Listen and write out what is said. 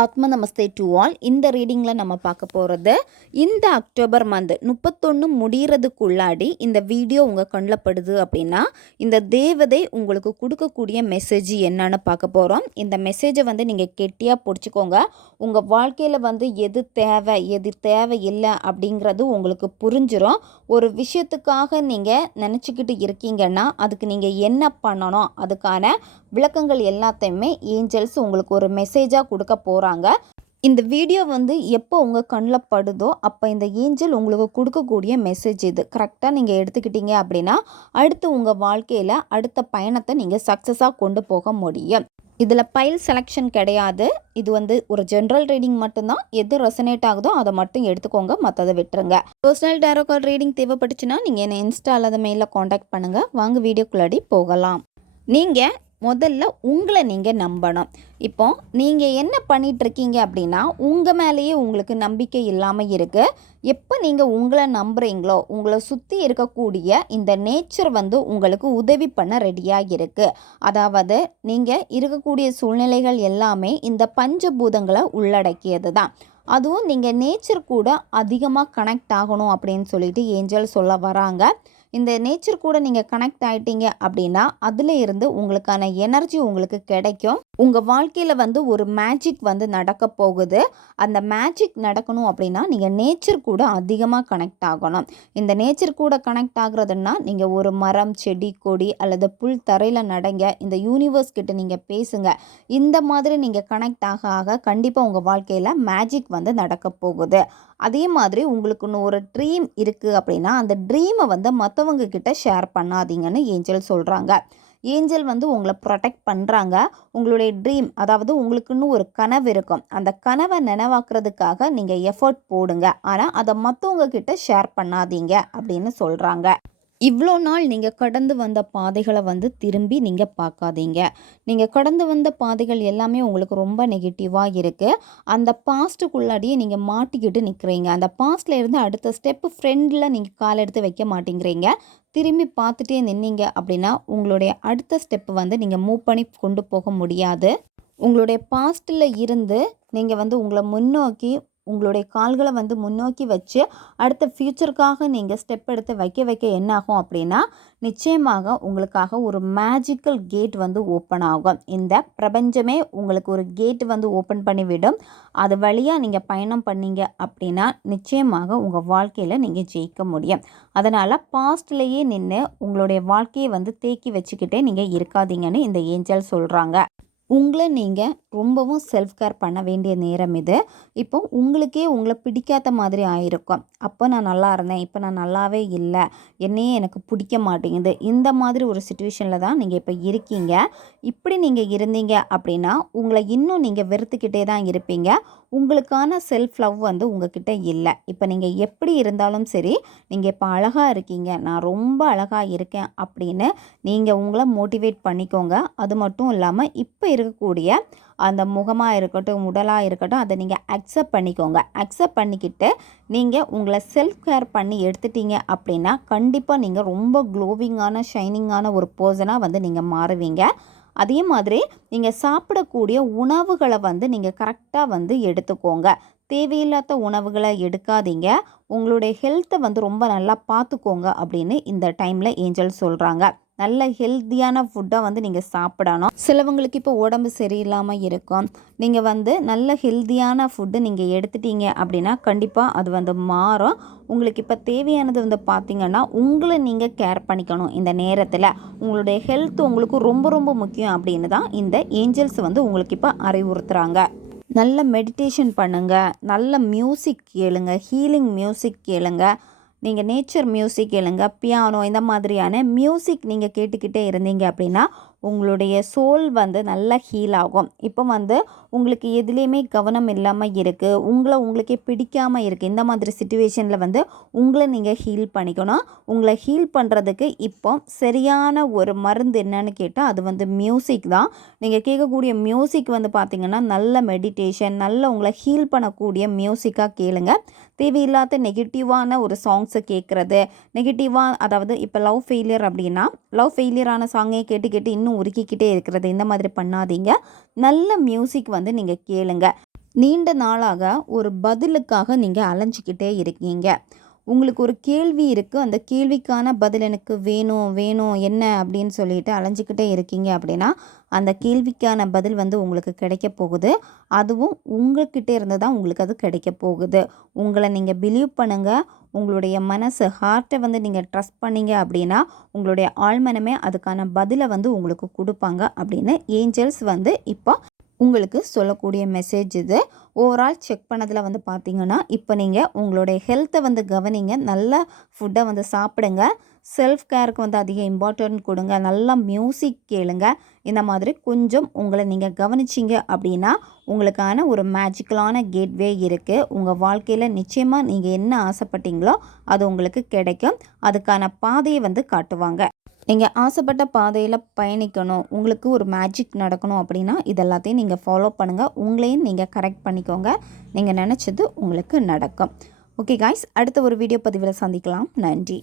ஆத்ம நமஸ்தே to all. இந்த ரீடிங்கில் நம்ம பார்க்க போகிறது இந்த அக்டோபர் மந்த் 31 முடிகிறதுக்குள்ளாடி இந்த வீடியோ உங்கள் கண்ணில் படுது அப்படின்னா இந்த தேவதை உங்களுக்கு கொடுக்கக்கூடிய மெசேஜ் என்னன்னு பார்க்க போகிறோம். இந்த மெசேஜை நீங்கள் கெட்டியாக பிடிச்சிக்கோங்க. உங்கள் வாழ்க்கையில் எது தேவை இல்லை அப்படிங்கிறது உங்களுக்கு புரிஞ்சிடும். ஒரு விஷயத்துக்காக நீங்கள் நினச்சிக்கிட்டு இருக்கீங்கன்னா அதுக்கு நீங்கள் என்ன பண்ணணும், அதுக்கான விளக்கங்கள் எல்லாத்தையுமே ஏஞ்சல்ஸ் உங்களுக்கு ஒரு மெசேஜாக கொடுக்க போகிறாங்க. இந்த வீடியோ எப்போ உங்கள் கண்ணில் படுதோ அப்போ இந்த ஏஞ்சல் உங்களுக்கு கொடுக்கக்கூடிய மெசேஜ் இது கரெக்டாக நீங்கள் எடுத்துக்கிட்டீங்க அப்படின்னா அடுத்து உங்கள் வாழ்க்கையில் அடுத்த பயணத்தை நீங்கள் சக்ஸஸாக கொண்டு போக முடியும். இதில் பைல் செலெக்ஷன் கிடையாது. இது ஒரு ஜென்ரல் ரீடிங் மட்டும்தான். எது ரெசனேட் ஆகுதோ அதை மட்டும் எடுத்துக்கோங்க, மற்றதை விட்டுருங்க. பர்சனல் டேரோ கார்டு ரீடிங் தேவைப்பட்டுச்சுன்னா நீங்கள் என்னை இன்ஸ்டா அல்லது மெயிலில் காண்டாக்ட் பண்ணுங்கள். வாங்க வீடியோக்குள்ளாடி போகலாம். நீங்கள் முதல்ல உங்களை நீங்கள் நம்பணும். இப்போ நீங்கள் என்ன பண்ணிகிட்ருக்கீங்க அப்படின்னா உங்கள் மேலேயே உங்களுக்கு நம்பிக்கை இல்லாமல் இருக்குது. எப்போ நீங்கள் உங்களை நம்புகிறீங்களோ உங்களை சுற்றி இருக்கக்கூடிய இந்த நேச்சர் உங்களுக்கு உதவி பண்ண ரெடியாக இருக்குது. அதாவது நீங்கள் இருக்கக்கூடிய சூழ்நிலைகள் எல்லாமே இந்த பஞ்சபூதங்களை உள்ளடக்கியது தான். அதுவும் நீங்கள் நேச்சர் கூட அதிகமாக கனெக்ட் ஆகணும் அப்படின்னு சொல்லிட்டு ஏஞ்சல் சொல்ல வராங்க. இந்த நேச்சர் கூட நீங்கள் கனெக்ட் ஆகிட்டீங்க அப்படின்னா அதில் இருந்து உங்களுக்கான எனர்ஜி உங்களுக்கு கிடைக்கும். உங்கள் வாழ்க்கையில் ஒரு மேஜிக் நடக்க போகுது. அந்த மேஜிக் நடக்கணும் அப்படின்னா நீங்கள் நேச்சர் கூட அதிகமாக கனெக்ட் ஆகணும். இந்த நேச்சர் கூட கனெக்ட் ஆகுறதுன்னா நீங்கள் ஒரு மரம், செடி, கொடி அல்லது புல் தரையில் நடங்க. இந்த யூனிவர்ஸ் கிட்ட நீங்கள் பேசுங்க. இந்த மாதிரி நீங்கள் கனெக்ட் ஆக ஆக கண்டிப்பாக உங்கள் வாழ்க்கையில் மேஜிக் நடக்க போகுது. அதே மாதிரி உங்களுக்குன்னு ஒரு ட்ரீம் இருக்குது அப்படின்னா அந்த ட்ரீமை மற்றவங்க கிட்ட ஷேர் பண்ணாதீங்கன்னு ஏஞ்சல் சொல்கிறாங்க. ஏஞ்சல் உங்களை ப்ரொடெக்ட் பண்ணுறாங்க. உங்களுடைய ட்ரீம், அதாவது உங்களுக்குன்னு ஒரு கனவு இருக்கும். அந்த கனவை நினைவாக்குறதுக்காக நீங்கள் எஃபர்ட் போடுங்க. ஆனால் அதை மற்றவங்க கிட்ட ஷேர் பண்ணாதீங்க அப்படின்னு சொல்கிறாங்க. இவ்வளோ நாள் நீங்கள் கடந்து வந்த பாதைகளை திரும்பி நீங்கள் பார்க்காதீங்க. நீங்கள் கடந்து வந்த பாதைகள் எல்லாமே உங்களுக்கு ரொம்ப நெகட்டிவாக இருக்குது. அந்த பாஸ்ட்டுக்குள்ளாடியே நீங்கள் மாட்டிக்கிட்டு நிற்கிறீங்க. அந்த பாஸ்ட்டில் இருந்து அடுத்த ஸ்டெப்பு ஃப்ரெண்டில் நீங்கள் கால் எடுத்து வைக்க மாட்டேங்கிறீங்க. திரும்பி பார்த்துட்டே நின்னீங்க அப்படின்னா உங்களுடைய அடுத்த ஸ்டெப்பு நீங்கள் மூவ் பண்ணி கொண்டு போக முடியாது. உங்களுடைய பாஸ்ட்டில் இருந்து நீங்கள் உங்களை முன்னோக்கி உங்களுடைய கால்களை முன்னோக்கி வச்சு அடுத்த ஃப்யூச்சருக்காக நீங்கள் ஸ்டெப் எடுத்து வைக்க என்ன ஆகும் அப்படின்னா நிச்சயமாக உங்களுக்காக ஒரு மேஜிக்கல் கேட் ஓப்பன் ஆகும். இந்த பிரபஞ்சமே உங்களுக்கு ஒரு கேட் ஓப்பன் பண்ணிவிடும். அது வழியாக நீங்கள் பயணம் பண்ணீங்க அப்படின்னா நிச்சயமாக உங்கள் வாழ்க்கையில் நீங்கள் ஜெயிக்க முடியும். அதனால் பாஸ்ட்லேயே நின்று உங்களுடைய வாழ்க்கையை தேக்கி வச்சுக்கிட்டே நீங்கள் இருக்காதீங்கன்னு இந்த ஏஞ்சல் சொல்கிறாங்க. உங்களை நீங்கள் ரொம்பவும் செல்ஃப் கேர் பண்ண வேண்டிய நேரம் இது. இப்போ உங்களுக்கே உங்களை பிடிக்காத மாதிரி ஆயிருக்கும். அப்போ நான் நல்லா இருந்தேன், இப்போ நான் நல்லாவே இல்லை, என்னையே எனக்கு பிடிக்க மாட்டேங்குது. இந்த மாதிரி ஒரு சுச்சுவேஷனில் தான் நீங்கள் இப்போ இருக்கீங்க. இப்படி நீங்கள் இருந்தீங்க அப்படின்னா உங்களை இன்னும் நீங்கள் வெறுத்துக்கிட்டே தான் இருப்பீங்க. உங்களுக்கான செல்ஃப் லவ் உங்ககிட்ட இல்லை. இப்போ நீங்கள் எப்படி இருந்தாலும் சரி, நீங்கள் இப்போ அழகாக இருக்கீங்க, நான் ரொம்ப அழகாக இருக்கேன் அப்படின்னு நீங்கள் உங்களை மோட்டிவேட் பண்ணிக்கோங்க. அது மட்டும் இல்லாமல் இப்போ இருக்கக்கூடிய அந்த முகமாக இருக்கட்டும், உடலாக இருக்கட்டும், அதை நீங்கள் அக்செப்ட் பண்ணிக்கோங்க. அக்செப்ட் பண்ணிக்கிட்டு நீங்கள் உங்களை செல்ஃப் கேர் பண்ணி எடுத்துட்டீங்க அப்படின்னா கண்டிப்பாக நீங்கள் ரொம்ப க்ளோவிங்கான ஷைனிங்கான ஒரு பர்சனாக நீங்கள் மாறுவீங்க. அதே மாதிரி நீங்கள் சாப்பிடக்கூடிய உணவுகளை நீங்கள் கரெக்டாக எடுத்துக்கோங்க. தேவையில்லாத உணவுகளை எடுக்காதீங்க. உங்களுடைய ஹெல்த்தை ரொம்ப நல்லா பார்த்துக்கோங்க அப்படின்னு இந்த டைமில் ஏஞ்சல் சொல்கிறாங்க. நல்ல ஹெல்த்தியான ஃபுட்டை நீங்கள் சாப்பிடணும். சிலவங்களுக்கு இப்போ உடம்பு சரியில்லாமல் இருக்கும். நீங்கள் நல்ல ஹெல்த்தியான ஃபுட்டு நீங்கள் எடுத்துட்டீங்க அப்படின்னா கண்டிப்பாக அது மாறும். உங்களுக்கு இப்போ தேவையானது பார்த்திங்கன்னா உங்களை நீங்கள் கேர் பண்ணிக்கணும். இந்த நேரத்தில் உங்களுடைய ஹெல்த் உங்களுக்கு ரொம்ப ரொம்ப முக்கியம் அப்படின்னு தான் இந்த ஏஞ்சல்ஸ் உங்களுக்கு இப்போ அறிவுறுத்துகிறாங்க. நல்ல மெடிடேஷன் பண்ணுங்கள், நல்ல மியூசிக் கேளுங்க, ஹீலிங் மியூசிக் கேளுங்க. நீங்கள் நேச்சர் மியூசிக் கேளுங்க, பியானோ, இந்த மாதிரியான மியூசிக் நீங்கள் கேட்டுக்கிட்டே இருந்தீங்க அப்படின்னா உங்களுடைய சோல் நல்லா ஹீல் ஆகும். இப்போ உங்களுக்கு எதுலேயுமே கவனம் இல்லாமல் இருக்குது, உங்களுக்கே பிடிக்காமல் இருக்குது. இந்த மாதிரி சிச்சுவேஷனில் உங்களை நீங்கள் ஹீல் பண்ணிக்கணும். உங்களை ஹீல் பண்ணுறதுக்கு இப்போ சரியான ஒரு மருந்து என்னன்னு கேட்டால் அது மியூசிக் தான். நீங்கள் கேட்கக்கூடிய மியூசிக் பார்த்திங்கன்னா நல்ல மெடிடேஷன், நல்ல உங்களை ஹீல் பண்ணக்கூடிய மியூசிக்காக கேளுங்க. தேவையில்லாத நெகட்டிவான ஒரு சாங்ஸை கேட்குறது, நெகட்டிவாக, அதாவது இப்போ லவ் ஃபெயிலியர் அப்படின்னா லவ் ஃபெயிலியரான சாங்கே கேட்டு கேட்டு இன்னும் உருக்கிக்கிட்டே இருக்கிறது, இந்த மாதிரி பண்ணாதீங்க. நல்ல மியூசிக் நீங்கள் கேளுங்க. நீண்ட நாளாக ஒரு பதிலுக்காக நீங்கள் அலைஞ்சிக்கிட்டே இருக்கீங்க. உங்களுக்கு ஒரு கேள்வி இருக்குது, அந்த கேள்விக்கான பதில் எனக்கு வேணும் வேணும் என்ன அப்படின்னு சொல்லிட்டு அலைஞ்சிக்கிட்டே இருக்கீங்க அப்படின்னா, அந்த கேள்விக்கான பதில் உங்களுக்கு கிடைக்க போகுது. அதுவும் உங்கள்கிட்ட இருந்து தான் உங்களுக்கு அது கிடைக்க போகுது. உங்களை நீங்கள் பிலீவ் பண்ணுங்கள். உங்களுடைய மனசு ஹார்ட்டை நீங்கள் ட்ரஸ்ட் பண்ணீங்க அப்படின்னா, உங்களுடைய ஆழ்மனமே அதுக்கான பதிலை உங்களுக்கு கொடுப்பாங்க அப்படின்னு ஏஞ்சல்ஸ் இப்போ உங்களுக்கு சொல்லக்கூடிய மெசேஜ் இது. ஓவரால் செக் பண்ணதில் பார்த்தீங்கன்னா, இப்போ நீங்கள் உங்களுடைய ஹெல்த்தை கவனிங்க. நல்ல ஃபுட்டை சாப்பிடுங்க. செல்ஃப் கேருக்கு அதிக இம்பார்ட்டன்ட் கொடுங்க. நல்லா மியூசிக் கேளுங்க. இந்த மாதிரி கொஞ்சம் உங்களை நீங்கள் கவனிச்சிங்க அப்படின்னா, உங்களுக்கான ஒரு மேஜிக்கலான கேட்வே இருக்குது. உங்கள் வாழ்க்கையில் நிச்சயமாக நீங்கள் என்ன ஆசைப்பட்டீங்களோ அது உங்களுக்கு கிடைக்கும். அதுக்கான பாதையை காட்டுவாங்க. நீங்கள் ஆசைப்பட்ட பாதையில் பயணிக்கணும், உங்களுக்கு ஒரு மேஜிக் நடக்கணும் அப்படின்னா இதெல்லாத்தையும் நீங்கள் ஃபாலோ பண்ணுங்கள். உங்களையும் நீங்கள் கரெக்ட் பண்ணிக்கோங்க. நீங்கள் நினச்சது உங்களுக்கு நடக்கும். ஓகே காய்ஸ், அடுத்த ஒரு வீடியோ பதிவில் சந்திக்கலாம். நன்றி.